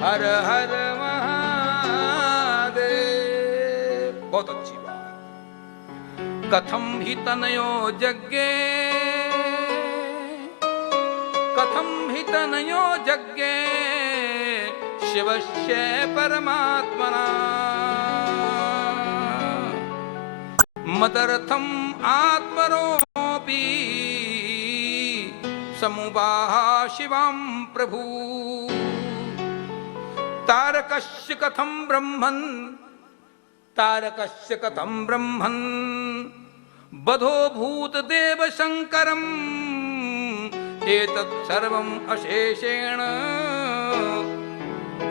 हर हर महादेव। बहुत अच्छी बात। कथम ही तनयो यज्ञे, कथम ही तनयो यज्ञे शिवस्य परमात्मना मदर्थम आत्मनोऽपि समुवाह शिवं प्रभु। तारकस्य कथं ब्रह्मन्, तारकस्य कथं ब्रह्मन् बधो भूत देव शंकरम् एतत् सर्वम् अशेषेण,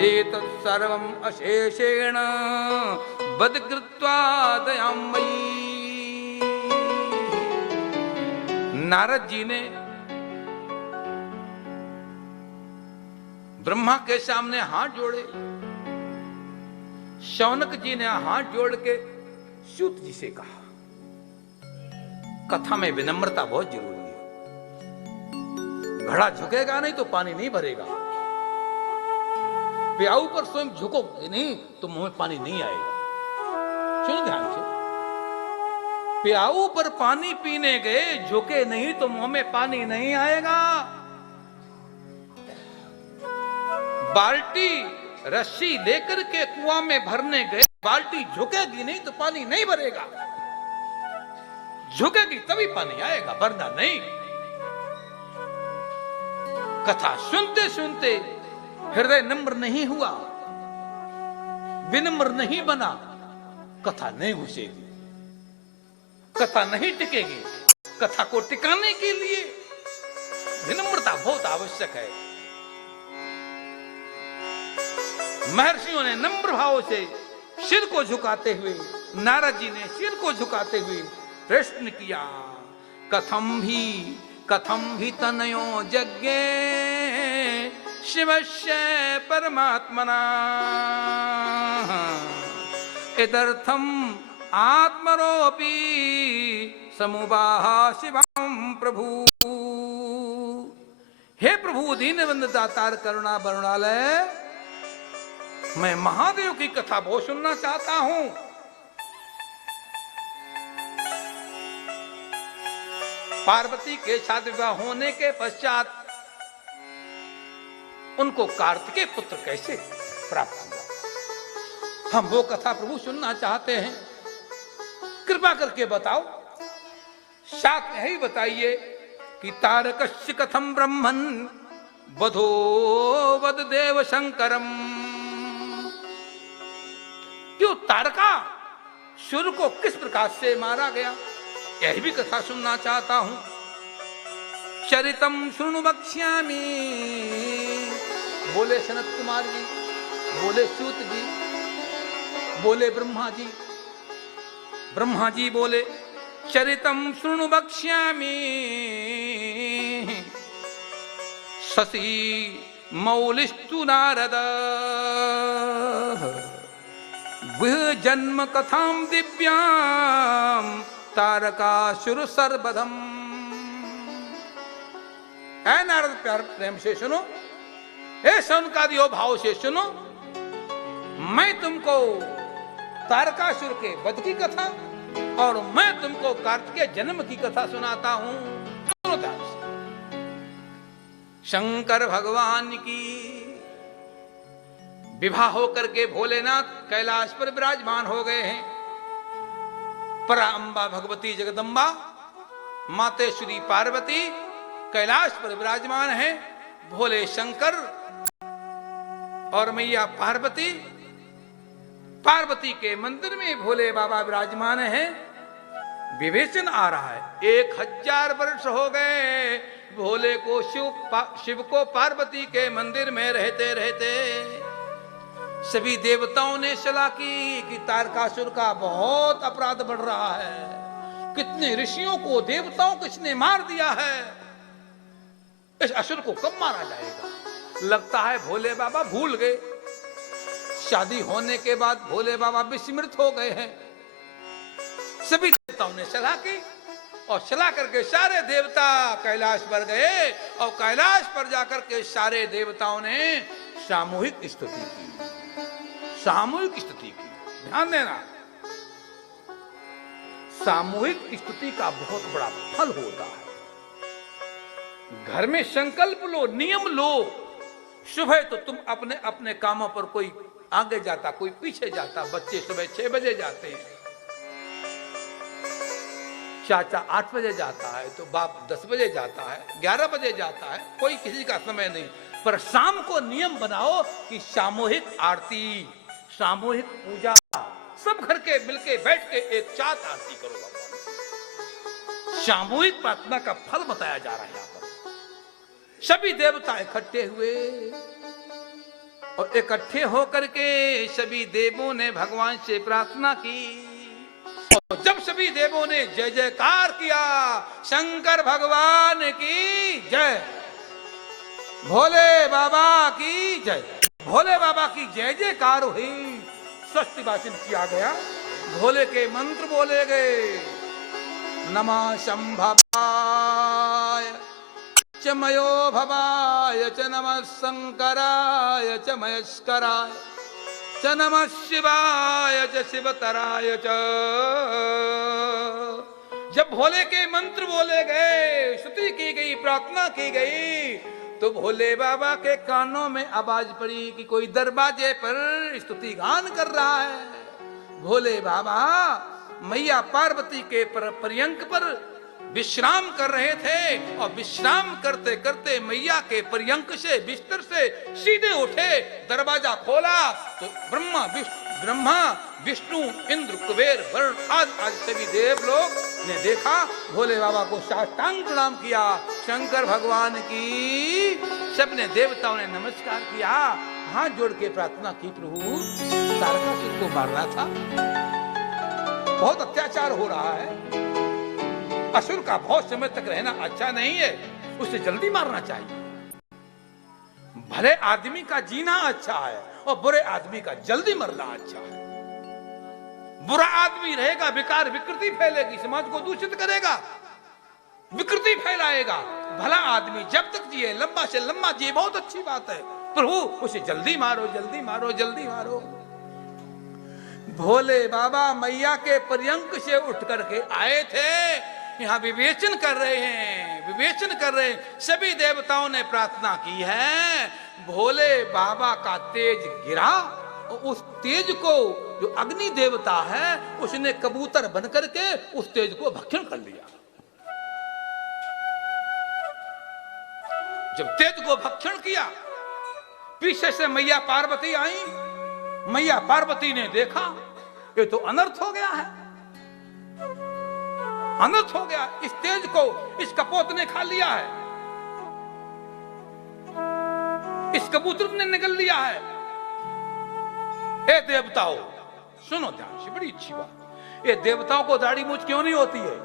एतत् सर्वम् अशेषेण बदकृत्वा दयामयी। नारद जी ने ब्रह्मा के सामने हाथ जोड़े, शौनक जी ने हाथ जोड़ के सूत जी से कहा, कथा में विनम्रता बहुत जरूरी है। घड़ा झुकेगा नहीं तो पानी नहीं भरेगा। प्याऊ पर स्वयं झुकोगे नहीं तो मुंह में पानी नहीं आएगा। सुनो ध्यान से, प्याऊ पर पानी पीने गए, झुके नहीं तो मुंह में पानी नहीं आएगा। बाल्टी रस्सी लेकर के कुआं में भरने गए, बाल्टी झुकेगी नहीं तो पानी नहीं भरेगा। झुकेगी तभी पानी आएगा, वरना नहीं। कथा सुनते सुनते हृदय नम्र नहीं हुआ, विनम्र नहीं बना, कथा नहीं घुसेगी, कथा नहीं टिकेगी। कथा को टिकाने के लिए विनम्रता बहुत आवश्यक है। महर्षियों ने नम्र भाव से सिर को झुकाते हुए, नारद जी ने सिर को झुकाते हुए प्रश्न किया, कथम भी तनयो यज्ञे शिवस्य परमात्मना इदर्थम आत्मनोऽपि समुवाह शिवं प्रभु। हे प्रभु दीनबंधु दातार करुणा बरुणालय, मैं महादेव की कथा बहुत सुनना चाहता हूं। पार्वती के साथ विवाह होने के पश्चात उनको कार्तिकेय पुत्र कैसे प्राप्त हुआ, हम वो कथा प्रभु सुनना चाहते हैं। कृपा करके बताओ। साथ में ही बताइए कि तारकस्य कथम ब्रह्मन् वधो वद देव शंकरम। क्यों तारका सुर को किस प्रकार से मारा गया, यह भी कथा सुनना चाहता हूं। चरितम शृणु वक्ष्यामि। बोले सनत कुमार जी, बोले सूत जी, बोले ब्रह्मा जी। ब्रह्मा जी बोले चरितम शृणु वक्ष्यामि। शशि मौलिस्तु नारद जन्म कथां दिव्यां तारकासुर सर्वधम। ऐ नारद प्यार प्रेम से सुनो, ऐ शौनकादियो भाव से सुनो। मैं तुमको तारकासुर के वध की कथा और मैं तुमको कार्तिकेय जन्म की कथा सुनाता हूं। शंकर भगवान की विवाह होकर के भोलेनाथ कैलाश पर विराजमान हो गए हैं। परा अम्बा भगवती जगदम्बा मातेश्वरी पार्वती कैलाश पर विराजमान है। भोले शंकर और मैया पार्वती, पार्वती के मंदिर में भोले बाबा विराजमान हैं। विवेचन आ रहा है, 1000 वर्ष हो गए भोले को शिव को पार्वती के मंदिर में रहते रहते। सभी देवताओं ने सलाह की कि तारकासुर का बहुत अपराध बढ़ रहा है, कितने ऋषियों को देवताओं को इसने मार दिया है, इस असुर को कब मारा जाएगा। लगता है भोले बाबा भूल गए। शादी होने के बाद भोले बाबा विस्मृत हो गए हैं। सभी देवताओं ने सलाह की और सलाह करके सारे देवता कैलाश पर गए और कैलाश पर जाकर के सारे देवताओं ने सामूहिक स्तुति की, सामूहिक स्तुति की। ध्यान देना, सामूहिक स्तुति का बहुत बड़ा फल होता है। घर में संकल्प लो, नियम लो। सुबह तो तुम अपने अपने कामों पर, कोई आगे जाता, कोई पीछे जाता। बच्चे सुबह 6 बजे जाते हैं, चाचा 8 बजे जाता है, तो बाप 10 बजे जाता है, 11 बजे जाता है, कोई किसी का समय नहीं। पर शाम को नियम बनाओ कि सामूहिक आरती, सामूहिक पूजा, सब घर के मिलके बैठ के एक साथ आरती करो भगवान। सामूहिक प्रार्थना का फल बताया जा रहा है यहाँ पर। सभी देवता इकट्ठे हुए और इकट्ठे होकर के सभी देवों ने भगवान से प्रार्थना की। और जब सभी देवों ने जय जयकार किया, शंकर भगवान की जय, भोले बाबा की जय, भोले बाबा की जय जयकार हुई। स्वस्ति वाचन किया गया, भोले के मंत्र बोले गए। नमः शंभवाय च मयो भवाय च नमः शंकराय च महेश्वराय च नमः शिवाय च शिवतराय च। जब भोले के मंत्र बोले गए, स्तुति की गई, प्रार्थना की गई, तो भोले बाबा के कानों में आवाज पड़ी कि कोई दरवाजे पर स्तुति गान कर रहा है। भोले बाबा मैया पार्वती के पर्यंक पर विश्राम कर रहे थे और विश्राम करते करते मैया के पर्यंक से, बिस्तर से सीधे उठे। दरवाजा खोला तो ब्रह्मा विष्णु इंद्र कुबेर वरुण आदि सभी देव लोग ने देखा। भोले बाबा को साष्टांग प्रणाम किया, शंकर भगवान की। सबने देवताओं ने नमस्कार किया, हाथ जोड़ के प्रार्थना की, प्रभु तारकासुर को मारना था, बहुत अत्याचार हो रहा है, असुर का बहुत समय तक रहना अच्छा नहीं है, उसे जल्दी मारना चाहिए। भले आदमी का जीना अच्छा है और बुरे आदमी का जल्दी मरना अच्छा है। बुरा आदमी रहेगा, विकार विकृति फैलेगी, समाज को दूषित करेगा, विकृति फैलाएगा। भला आदमी जब तक जिए, लंबा से लंबा जिए, बहुत अच्छी बात है। प्रभु उसे जल्दी मारो, जल्दी मारो, जल्दी मारो। भोले बाबा मैया के पर्यंक से उठ करके आए थे, यहाँ विवेचन कर रहे हैं, विवेचन कर रहे हैं। सभी देवताओं ने प्रार्थना की है। भोले बाबा का तेज गिरा और उस तेज को, जो अग्नि देवता है, उसने कबूतर बन करके उस तेज को भक्षण कर लिया। जब तेज को भक्षण किया, पीछे से मैया पार्वती आई। मैया पार्वती ने देखा ये तो अनर्थ हो गया है, अनर्थ हो गया। इस तेज को इस कपोत ने खा लिया है, इस कबूतर ने निगल लिया है। ए देवताओं सुनो ध्यान से, बड़ी अच्छी बात। ये देवताओं को दाढ़ी मूछ क्यों नहीं होती है?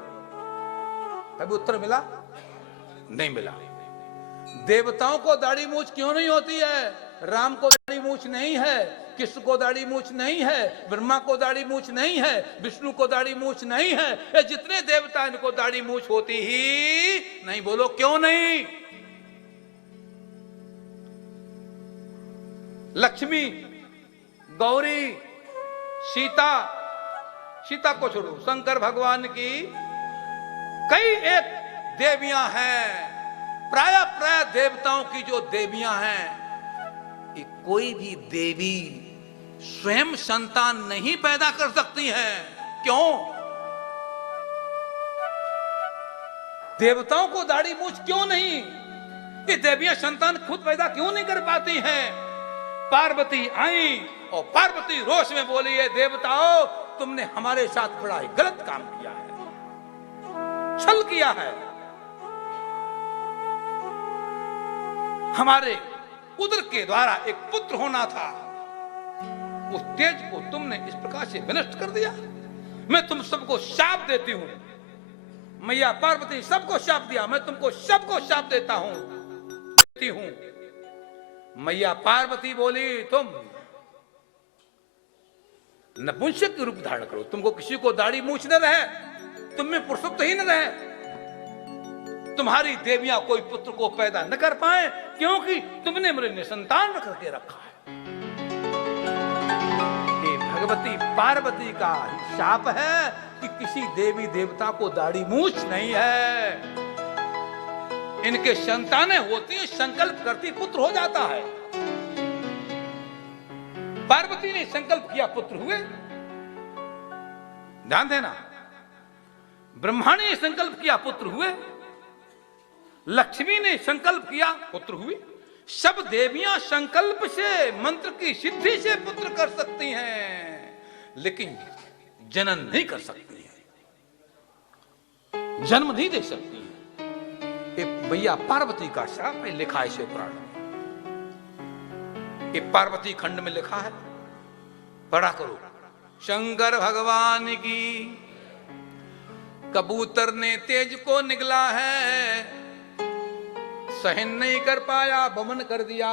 कभी उत्तर मिला? नहीं मिला। देवताओं को दाढ़ी मूछ क्यों नहीं होती है? राम को दाढ़ी मूछ नहीं है, कृष्ण को दाढ़ी मूछ नहीं है, ब्रह्मा को दाढ़ी मूछ नहीं है, विष्णु को दाढ़ी मूछ नहीं है। ये जितने देवता इनको दाढ़ी मूछ होती ही नहीं। बोलो क्यों नहीं? लक्ष्मी, गौरी, सीता, सीता को छोड़ो, शंकर भगवान की कई एक देवियां हैं। प्राय प्राय देवताओं की जो देवियां हैं, कोई भी देवी स्वयं संतान नहीं पैदा कर सकती है। क्यों? देवताओं को दाढ़ी मूछ क्यों नहीं? ये देवियां संतान खुद पैदा क्यों नहीं कर पाती हैं? पार्वती आई और पार्वती रोष में बोली है, देवताओं तुमने हमारे साथ बड़ा गलत काम किया है, छल किया है। हमारे उदर के द्वारा एक पुत्र होना था, उस तेज को तुमने इस प्रकार से विनष्ट कर दिया। मैं तुम सबको शाप देती हूं। मैया पार्वती सबको शाप दिया, मैं तुमको सबको शाप देता हूं, देती हूं। मैया पार्वती बोली, तुम नपुंसक रूप धारण करो, तुमको किसी को दाढ़ी मूछ न रहे, तुम में पुरुषत्व ही न रहे। तुम्हारी देवियां कोई पुत्र को पैदा न कर पाए, क्योंकि तुमने मुझे निसंतान रख के रखा है। ये भगवती पार्वती का शाप है कि किसी देवी देवता को दाढ़ी मूछ नहीं है। इनके संतानें होती हैं, संकल्प करती पुत्र हो जाता है। पार्वती ने संकल्प किया, पुत्र हुए। ध्यान देना, ब्रह्मा ने संकल्प किया, पुत्र हुए। लक्ष्मी ने संकल्प किया, पुत्र हुए। सब देवियां संकल्प से, मंत्र की सिद्धि से पुत्र कर सकती हैं, लेकिन जनन नहीं कर सकती हैं, जन्म नहीं दे सकती हैं। भैया पार्वती का शाप है, लिखा है शिव पुराण में। ये पार्वती खंड में लिखा है, पढ़ा करो। शंकर भगवान की कबूतर ने तेज को निगला है, सहन नहीं कर पाया, बमन कर दिया।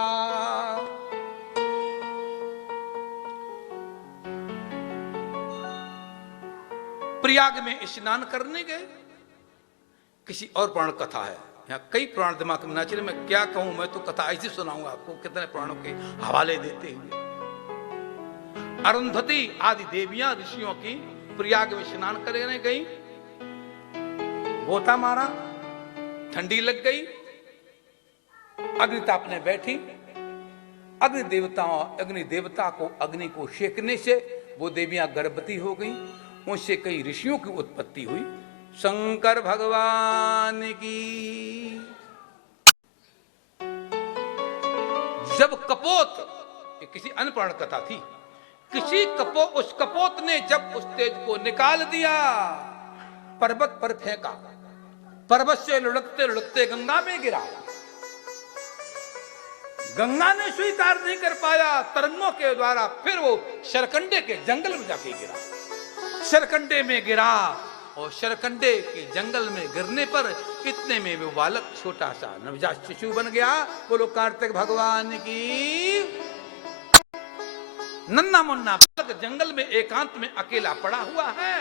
प्रयाग में स्नान करने गए। किसी और पुराण कथा है, यहाँ कई पुराण दिमाग में ना चले, मैं क्या कहूं, मैं तो कथा ऐसी सुनाऊंगा आपको, कितने पुराणों के हवाले देते हुए। अरुंधति आदि देवियां ऋषियों की प्रयाग में स्नान करने गई। गोता मारा, ठंडी लग गई, अग्निताप ने बैठी। अग्नि देवता को अग्नि को सेकने से वो देवियां गर्भवती हो गई। उनसे कई ऋषियों की उत्पत्ति हुई। शंकर भगवान की। जब कपोत, किसी अन्य पुराण कथा थी, उस कपोत ने जब उस तेज को निकाल दिया, पर्वत पर फेंका, पर्वत से लुढ़कते लुढ़कते गंगा में गिरा। गंगा ने स्वीकार नहीं कर पाया, तरंगों के द्वारा फिर वो शरकंडे के जंगल में जाके गिरा। शरकंडे में गिरा और शरकंडे के जंगल में गिरने पर इतने में वो बालक छोटा सा नवजात शिशु बन गया। बोलो कार्तिक भगवान की। नन्ना मुन्ना बालक जंगल में एकांत में अकेला पड़ा हुआ है।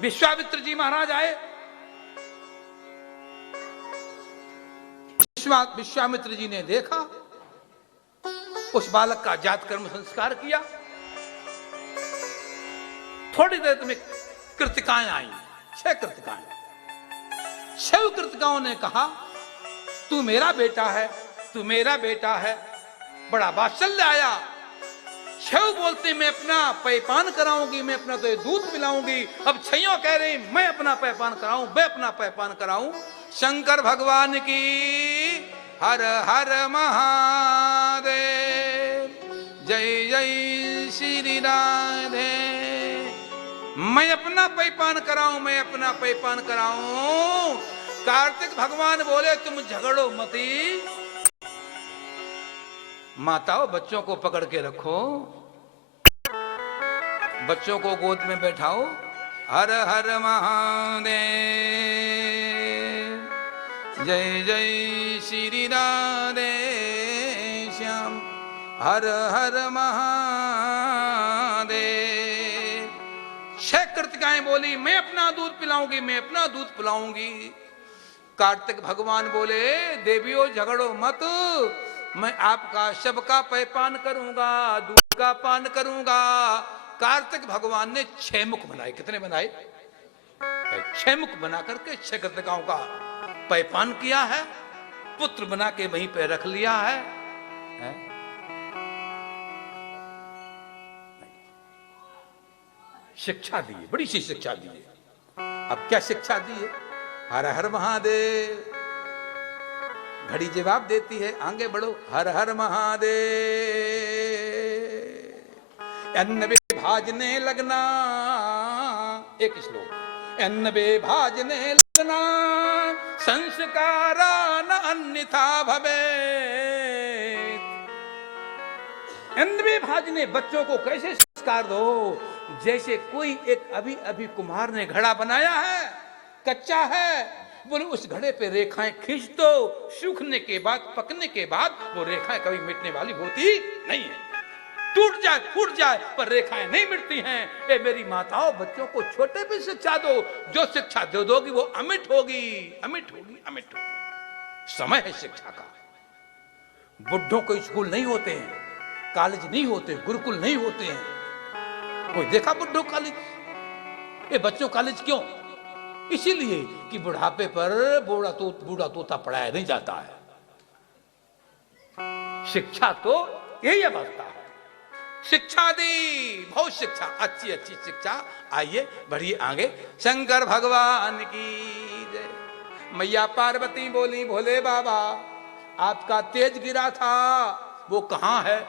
विश्वामित्र जी महाराज आए। विश्वामित्र जी ने देखा, उस बालक का जात कर्म संस्कार किया। थोड़ी देर में कृतिकाएं आई, 6 कृतिकाएं। 6 कृतिकाओं ने कहा, तू मेरा बेटा है, तू मेरा बेटा है। बड़ा वात्सल्य आया। 6 बोलते मैं अपना पैपान कराऊंगी, मैं अपना तो दूध पिलाऊंगी। अब 6 कह रहे मैं अपना पैपान कराऊं, मैं अपना पैपान कराऊं। शंकर भगवान की। हर हर महादेव। जय जय श्री राधे। मैं अपना पैपान कराऊं, मैं अपना पैपान कराऊं। कार्तिक भगवान बोले, तुम झगड़ो मती। माताओं, बच्चों को पकड़ के रखो, बच्चों को गोद में बैठाओ। हर हर महादेव। जय जय श्री राधे श्याम। हर हर महादेव। 6 कृतिकाएं बोली, मैं अपना दूध पिलाऊंगी, मैं अपना दूध पिलाऊंगी। कार्तिक भगवान बोले, देवियों झगड़ो मत, मैं आपका सबका पैपान करूंगा, दूध का पान करूंगा। कार्तिक भगवान ने 6 मुख बनाए। कितने बनाए? 6 मुख बना करके 6 कृतिकाओं का पैपान किया है, पुत्र बना के वहीं पे रख लिया है? शिक्षा दी है, बड़ी सी शिक्षा दी है। अब क्या शिक्षा दी है? हर हर महादेव। घड़ी जवाब देती है, आगे बढ़ो। हर हर महादेव। अन्न भाजने लगना। एक श्लोक। अन्न भाजने लगना, संस्कारा न अन्यथा भवे। अन्न भाजने, बच्चों को कैसे संस्कार दो? जैसे कोई एक अभी अभी कुम्हार ने घड़ा बनाया है, कच्चा है, बोले उस घड़े पे रेखाएं खींच दो, सूखने के बाद, पकने के बाद वो रेखाएं कभी मिटने वाली होती नहीं है। टूट जाए फूट जाए पर रेखाएं नहीं मिटती हैं। ए मेरी माताओं, बच्चों को छोटे भी शिक्षा दो, जो शिक्षा दे दोगी वो अमिट होगी, अमिट होगी, अमिट होगी। समय है शिक्षा का। बुढ़ों को स्कूल नहीं होते हैं, कॉलेज नहीं होते, गुरुकुल नहीं होते हैं। कोई देखा बुढ़ों कॉलेज? ये बच्चों कॉलेज क्यों? इसीलिए कि बुढ़ापे पर बूढ़ा तोता पढ़ाया नहीं जाता है। शिक्षा तो यही अवस्था है। शिक्षा दी, बहुत शिक्षा, अच्छी अच्छी शिक्षा। आइए बढ़िए आगे। शंकर भगवान की जय। मैया पार्वती बोली, भोले बाबा आपका तेज गिरा था, वो कहां है?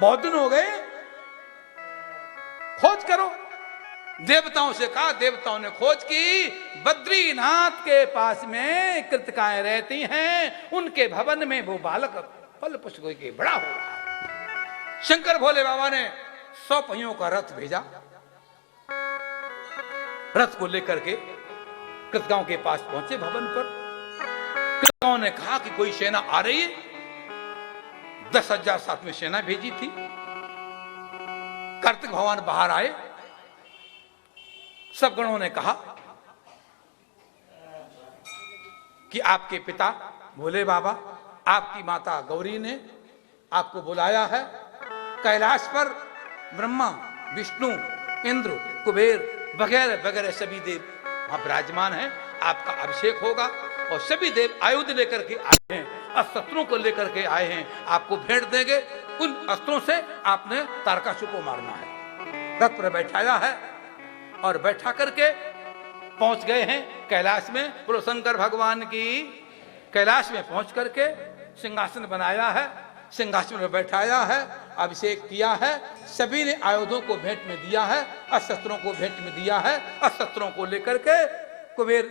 बहुत दिन हो गए, खोज करो। देवताओं से कहा, देवताओं ने खोज की। बद्रीनाथ के पास में कृतिकाएं रहती हैं, उनके भवन में वो बालक फल पुष्प के बड़ा हो रहा है। शंकर भोले बाबा ने 100 पहियों का रथ भेजा। रथ को लेकर के कृतिकाओं के पास पहुंचे भवन पर। कृतिकाओं ने कहा कि कोई सेना आ रही है। 10,000 साथ में सेना भेजी थी। कार्तिक भगवान बाहर आए। सब गणों ने कहा कि आपके पिता भोले बाबा, आपकी माता गौरी ने आपको बुलाया है। कैलाश पर ब्रह्मा, विष्णु, इंद्र, कुबेर वगैरह वगैरह सभी देव वहां विराजमान हैं। आपका अभिषेक होगा और सभी देव आयुध लेकर के आए हैं, अस्त्रों को लेकर के आए हैं। आपको भेंट देंगे। उन अस्त्रों से आपने तारकासुर को मारना है। रथ पर बैठाया है और बैठा करके पहुंच गए हैं कैलाश में। बोलो शंकर भगवान की। कैलाश में पहुंच करके सिंहासन बनाया है, सिंहासन में बैठाया है, अभिषेक किया है। सभी ने आयुधों को भेंट में दिया है, अस्त्रों को भेंट में दिया है। अस्त्रों को लेकर के कुबेर,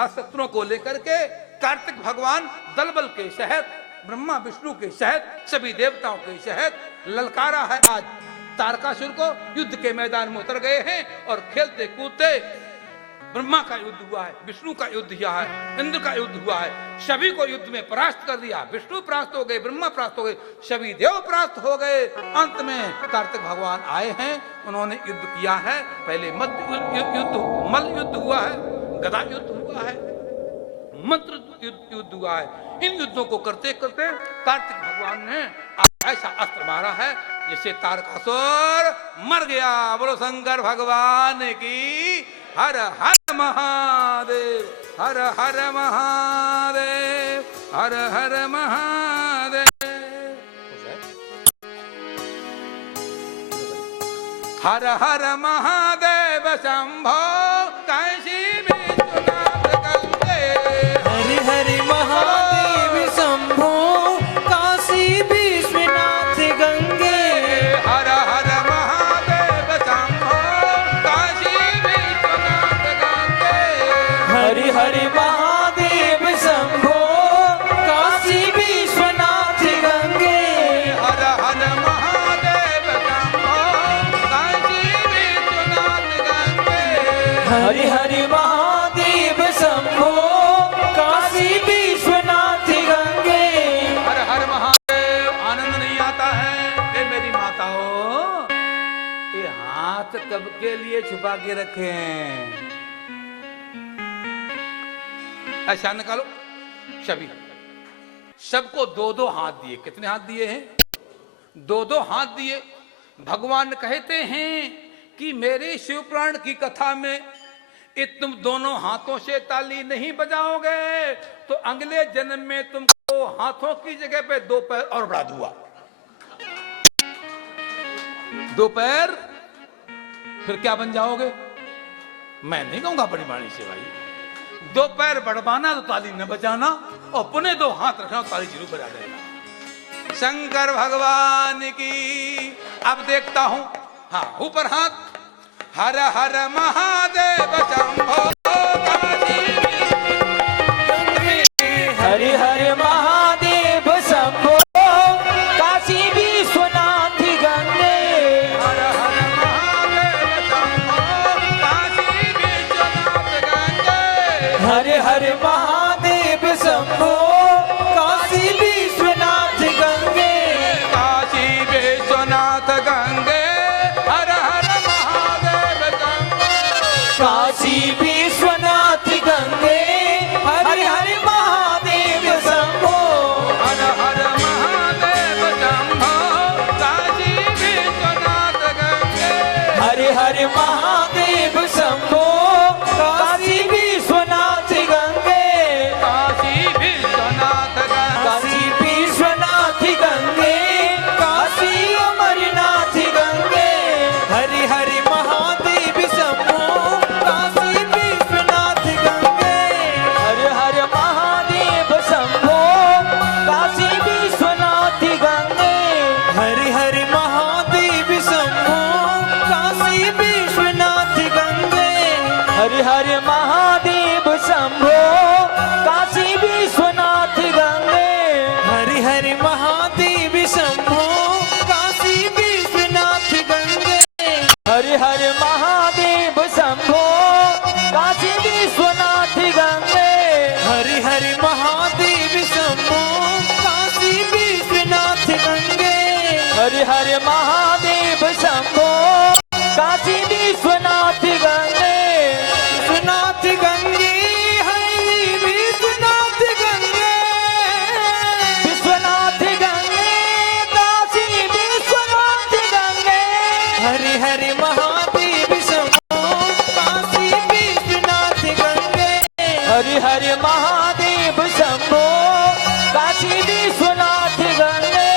अस्त्रों को लेकर के कार्तिक भगवान दलबल के सहित, ब्रह्मा विष्णु के सहित, सभी देवताओं के सहित ललकारा है। आज तारकासुर को युद्ध के मैदान में उतर गए हैं और खेलते कूदते ब्रह्मा का युद्ध हुआ है, विष्णु का युद्ध हुआ है, इंद्र का युद्ध हुआ है। सभी को युद्ध में परास्त कर दिया। विष्णु परास्त हो गए, ब्रह्मा परास्त हो गए, सभी देव परास्त हो गए। अंत में कार्तिक भगवान आए हैं, उन्होंने युद्ध किया है। पहले मल युद्ध हुआ है, गदा युद्ध हुआ है, मंत्र युद्ध हुआ है। इन युद्धों को करते करते कार्तिक भगवान ने ऐसा अस्त्र मारा है जिससे तारकासुर मर गया। बोलो शंकर भगवान की। हर हर महादेव, हर हर महादेव, हर हर महादेव, हर हर महादेव शंभो काशी विश्वनाथ कल्पे। हरि हरि महादेव शंभो काशी विश्वनाथ गंगे। हर हर महादेव शंभो काशी विश्वनाथ गंगे। हरि हरि महादेव शंभो काशी विश्वनाथ गंगे। हर हर महादेव शंभो काशी विश्वनाथ गंगे। हरि हरि महादेव शंभो काशी विश्वनाथ गंगे। हर हर महादेव। आनंद नहीं आता है? ए मेरी माताओं, ये हाथ कब के लिए छुपा के रखे हैं? ऐसा निकालो। सभी सबको 2-2 हाथ दिए। कितने हाथ दिए हैं? 2-2 हाथ दिए। भगवान कहते हैं कि मेरे शिवपुराण की कथा में तुम दोनों हाथों से ताली नहीं बजाओगे तो अगले जन्म में तुमको हाथों की जगह पे 2 पैर और बढ़ा दूंगा। 2 पैर फिर क्या बन जाओगे? मैं नहीं कहूंगा बड़ी वाणी से भाई। 2 पैर बढ़वाना तो ताली न बजाना, और पुनः 2 हाथ रखना, ताली जरूर बजा देना। शंकर भगवान की। अब देखता हूं, हाँ ऊपर हाथ। हर हर महादेव शंभो काशी। हरि हरि महादेव शंभो काशी विश्वनाथ गंगे। हर हर महादेव शंभो काशी विश्वनाथ गंगे। हरि हरि महादेव शंभो काशी विश्वनाथ गंगे। हरि महादेव शंभो काशी विश्वनाथ गंगे हरि हरि महादेव शंभो काशी विश्वनाथ गंगे हरि हरि महादेव शंभो काशी विश्वनाथ गंगे हरि हरि महादेव शंभो काशी विश्वनाथ गंगे विश्वनाथ गंगे हरि विश्वनाथ गंगे विश्वनाथ गंगे काशी विश्वनाथ गंगे हरि हरि महादेव शंभो काशी विश्वनाथ गंगे हरि हरि महादेव शंभो काशी विश्वनाथ गंगे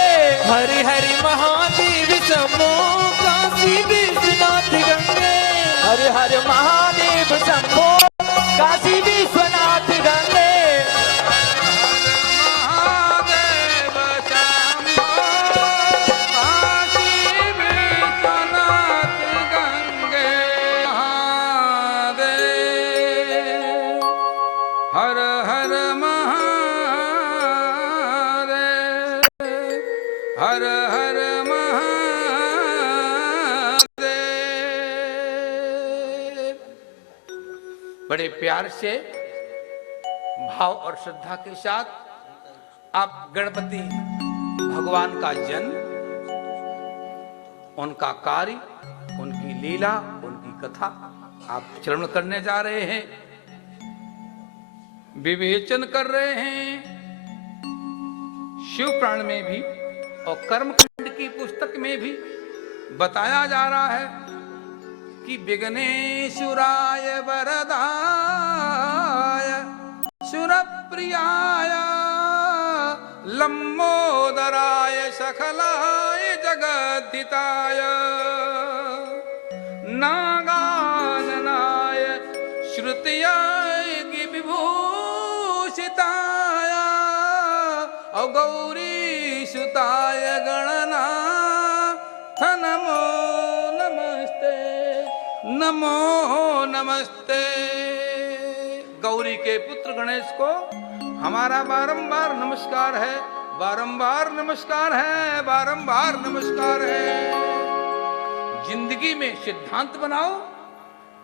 हरि हरि महादेव शंभो काशी विश्वनाथ गंगे हरि हरि महादेव शंभो काशी विश्वनाथ गंगे महादेव शंभो काशी विश्वनाथ गंगे महादेव हर हर महादेव हर हर महादेव। बड़े प्यार से भाव और श्रद्धा के साथ आप गणपति भगवान का जन्म, उनका कार्य, उनकी लीला, उनकी कथा आप श्रवण करने जा रहे हैं, विवेचन कर रहे हैं। शिव पुराण में भी और कर्मकांड की पुस्तक में भी बताया जा रहा है कि विघ्नेश्वराय वरदाय सुरप्रियाय लंबोदराय सकलाय जगद्धिताय नागाननाय श्रुतियाय विभूषिताय और गौरीसुताय गणनाथ नमो नमस्ते नमो नमस्ते। गौरी के पुत्र गणेश को हमारा बारंबार नमस्कार है, बारंबार नमस्कार है, बारंबार नमस्कार है। जिंदगी में सिद्धांत बनाओ,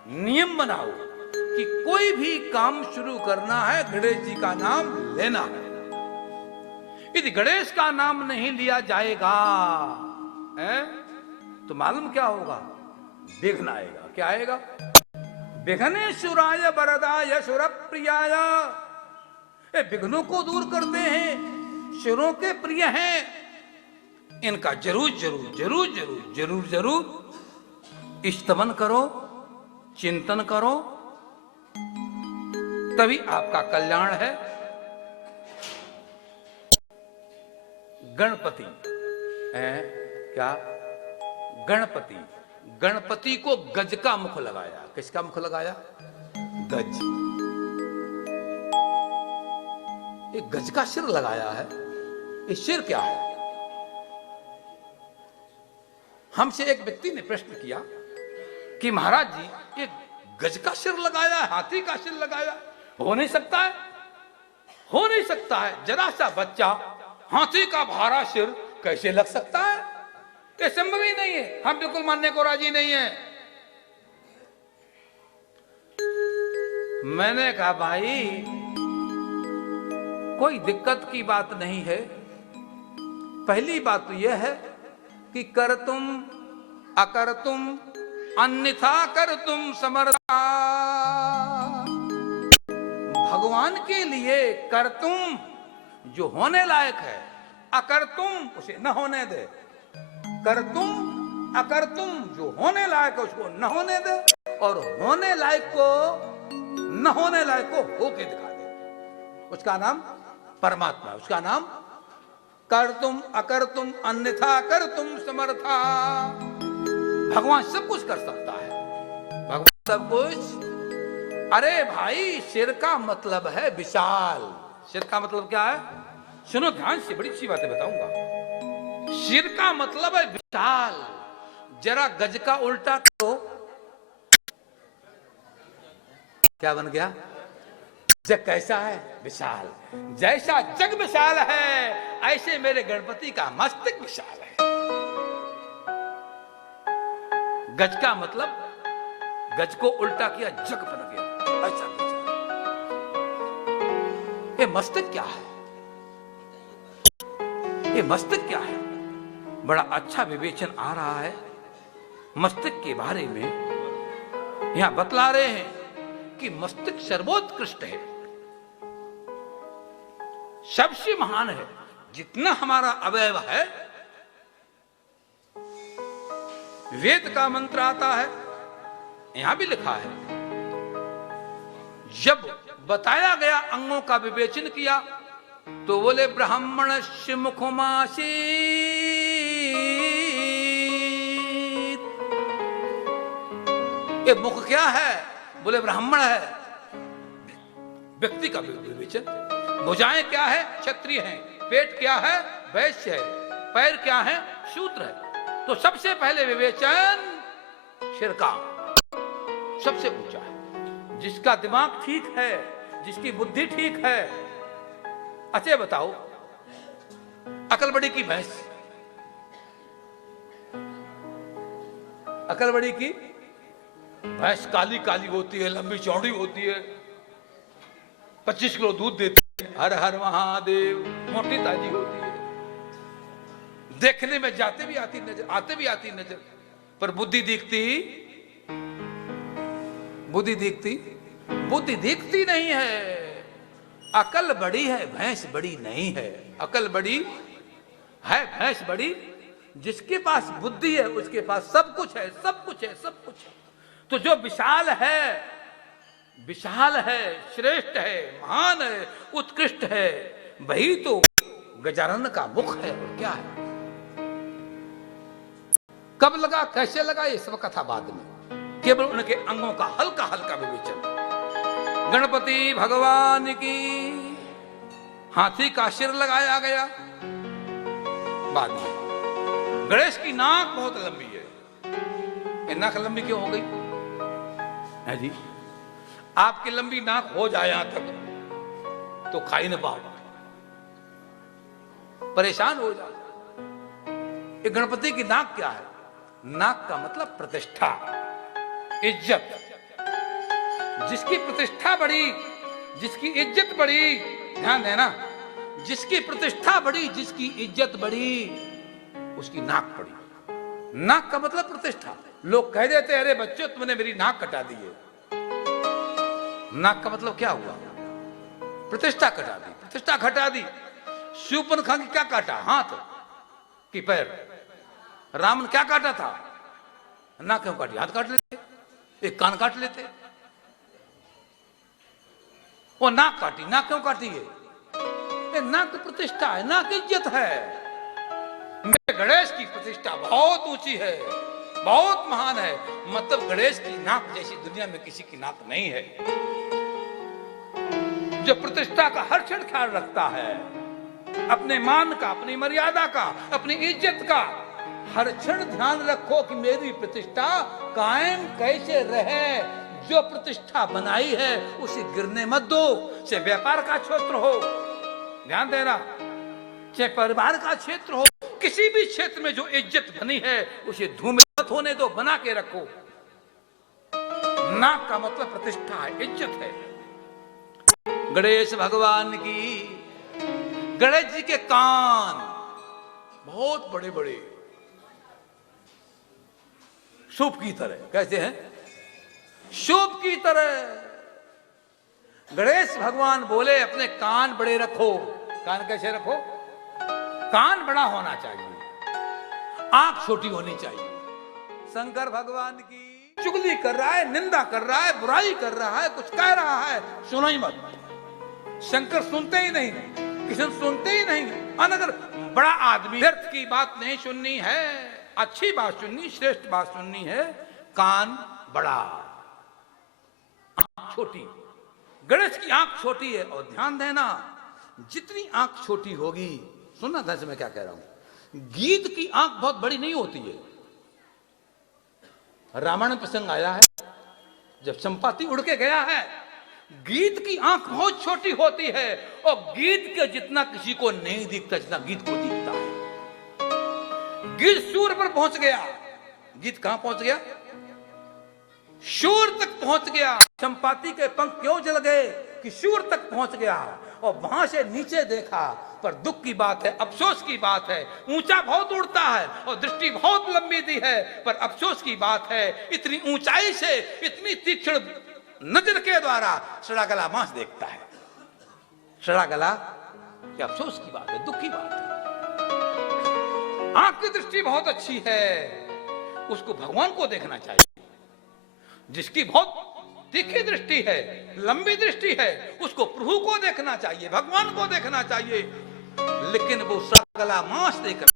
नियम बनाओ कि कोई भी काम शुरू करना है गणेश जी का नाम लेना है। यदि गणेश का नाम नहीं लिया जाएगा तो मालूम क्या होगा? विघ्न आएगा। क्या आएगा? विघ्नेश्वराय वरदाय सुरप्रियाय। विघ्नों को दूर करते हैं, सुरों के प्रिय हैं। इनका जरूर जरूर जरूर जरूर जरूर जरूर स्तमन करो, चिंतन करो, तभी आपका कल्याण है। गणपति है क्या? गणपति, गणपति को गज का मुख लगाया। किसका मुख लगाया? गज। एक गज का सिर लगाया है। ये सिर क्या है? हमसे एक व्यक्ति ने प्रश्न किया कि महाराज जी ये गज का सिर लगाया, हाथी का सिर लगाया, हो नहीं सकता है? हो नहीं सकता है। जरा सा बच्चा हाथी का भारा सिर कैसे लग सकता है? ये संभव ही नहीं है। हम बिल्कुल मानने को राजी नहीं है। मैंने कहा भाई कोई दिक्कत की बात नहीं है। पहली बात तो यह है कि कर तुम अकर तुम अन्यथा कर तुम समर्था। भगवान के लिए कर तुम जो होने लायक है, अकर तुम उसे न होने दे। कर तुम अकर तुम जो होने लायक है उसको न होने दे, और होने लायक को न होने लायक को होके दिखा दे। उसका नाम परमात्मा, उसका नाम कर तुम अकर तुम अन्यथा कर तुम समर्था। भगवान सब कुछ कर सकता है, भगवान सब कुछ। अरे भाई सिर का मतलब है विशाल। सिर का मतलब क्या है? सुनो ध्यान से, बड़ी अच्छी बातें बताऊंगा। सिर का मतलब है विशाल। जरा गज का उल्टा करो, क्या बन गया? जग कैसा है? विशाल। जैसा जग विशाल है ऐसे मेरे गणपति का मस्तक विशाल है। गज का मतलब, गज को उल्टा किया जग बन गया, ऐसा ये मस्तक क्या है? ये मस्तक क्या है? बड़ा अच्छा विवेचन आ रहा है मस्तक के बारे में। यहां बतला रहे हैं कि मस्तक सर्वोत्कृष्ट है, सबसे महान है। जितना हमारा अवयव है, वेद का मंत्र आता है, यहां भी लिखा है, जब बताया गया अंगों का विवेचन किया तो बोले ब्राह्मणस्य मुखमासीत। ये मुख क्या है? बोले ब्राह्मण है। व्यक्ति का विवेचन। भुजाएं क्या है? क्षत्रिय है। पेट क्या है? वैश्य है। पैर क्या है? शूद्र है। तो सबसे पहले विवेचन सिर का, सबसे ऊंचा है। जिसका दिमाग ठीक है, जिसकी बुद्धि ठीक है। अच्छा बताओ, अकलबड़ी की भैंस, अकलबड़ी की भैंस काली काली होती है, लंबी चौड़ी होती है, 25 किलो दूध देती है, हर हर महादेव, मोटी ताजी होती है, देखने में जाते भी आती नजर, आते भी आती नजर, पर बुद्धि दिखती, बुद्धि दिखती, बुद्धि दिखती नहीं है। अकल बड़ी है, भैंस बड़ी नहीं है। अकल बड़ी है, भैंस बड़ी। जिसके पास बुद्धि है उसके पास सब कुछ है, सब कुछ है, सब कुछ है। तो जो विशाल है, विशाल है, श्रेष्ठ है, महान है, उत्कृष्ट है, वही तो गजानन का मुख है। और क्या है? कब लगा, कैसे लगा, ये सब कथा बाद में। केवल उनके अंगों का हल्का हल्का विवेचन। गणपति भगवान की हाथी का सिर लगाया गया बाद में। गणेश की नाक बहुत लंबी है। ये नाक लंबी क्यों हो गई है जी? आपकी लंबी नाक हो जाए यहां तक तो खा ही ना पाओ, परेशान हो जाओ। ये गणपति की नाक क्या है? नाक का मतलब प्रतिष्ठा, इज्जत। जिसकी प्रतिष्ठा बड़ी, जिसकी इज्जत बड़ी, ध्यान देना, जिसकी प्रतिष्ठा बड़ी, जिसकी इज्जत बड़ी, उसकी नाक बड़ी। नाक का मतलब प्रतिष्ठा। लोग कह देते अरे बच्चों तुमने मेरी नाक कटा दी है। नाक का मतलब क्या हुआ? प्रतिष्ठा कटा दी, प्रतिष्ठा घटा दी। शूर्पणखा की क्या काटा? हाथ कि पैर? राम ने क्या काटा था? नाक क्यों काटी? हाथ काट लेते, एक कान काट लेते। वो नाक काटी, नाक क्यों काटी है? ये नाक प्रतिष्ठा है, नाक इज्जत है। मेरे गणेश की प्रतिष्ठा बहुत ऊंची है, बहुत महान है। मतलब गणेश की नाक जैसी दुनिया में किसी की नाक नहीं है। जो प्रतिष्ठा का हर क्षण ख्याल रखता है, अपने मान का, अपनी मर्यादा का, अपनी इज्जत का हर क्षण ध्यान रखो कि मेरी प्रतिष्ठा कायम कैसे रहे। जो प्रतिष्ठा बनाई है उसे गिरने मत दो। चाहे व्यापार का क्षेत्र हो, ध्यान देना, चाहे परिवार का क्षेत्र हो, किसी भी क्षेत्र में जो इज्जत बनी है उसे धूमिल मत होने दो, बना के रखो। नाक का मतलब प्रतिष्ठा है, इज्जत है। गणेश भगवान की, गणेश जी के कान बहुत बड़े बड़े, सूप की तरह। कैसे हैं? सूप की तरह। गणेश भगवान बोले अपने कान बड़े रखो। कान कैसे रखो? कान बड़ा होना चाहिए, आंख छोटी होनी चाहिए। शंकर भगवान की चुगली कर रहा है, निंदा कर रहा है, बुराई कर रहा है, कुछ कह रहा है, सुनो ही मत। शंकर सुनते ही नहीं, किशन सुनते ही नहीं। अगर बड़ा आदमी, व्यर्थ की बात नहीं सुननी है, अच्छी बात सुननी, श्रेष्ठ बात सुननी है। कान बड़ा, आंख छोटी। गणेश की आंख छोटी है। और ध्यान देना, जितनी आंख छोटी होगी, सुनना ध्यान से मैं क्या कह रहा हूं, गीद की आंख बहुत बड़ी नहीं होती है। रामायण प्रसंग आया है, जब चंपाती उड़ के गया है, गीत की आंख बहुत छोटी होती है और गीत के जितना किसी को नहीं दिखता जितना गीत को दिखता है। गीत सूर पर पहुंच गया। गीत कहां पहुंच गया? शूर तक पहुंच गया। चंपाती के पंख क्यों जल गए कि शूर तक पहुंच गया और वहां से नीचे देखा। पर दुख की बात है, अफसोस की बात है, ऊंचा बहुत उड़ता है और दृष्टि बहुत लंबी दी है, पर अफसोस की बात है इतनी ऊंचाई से इतनी तीक्ष्ण नजर के द्वारा सड़ा गला मांस देखता है। सड़ा गला, क्या अफसोस की बात है, दुख की बात है। आंख की दृष्टि बहुत अच्छी है, उसको भगवान को देखना चाहिए। जिसकी बहुत तीखी दृष्टि है, लंबी दृष्टि है, उसको प्रभु को देखना चाहिए, भगवान को देखना चाहिए। लेकिन वो सड़ा गला मांस देख रहा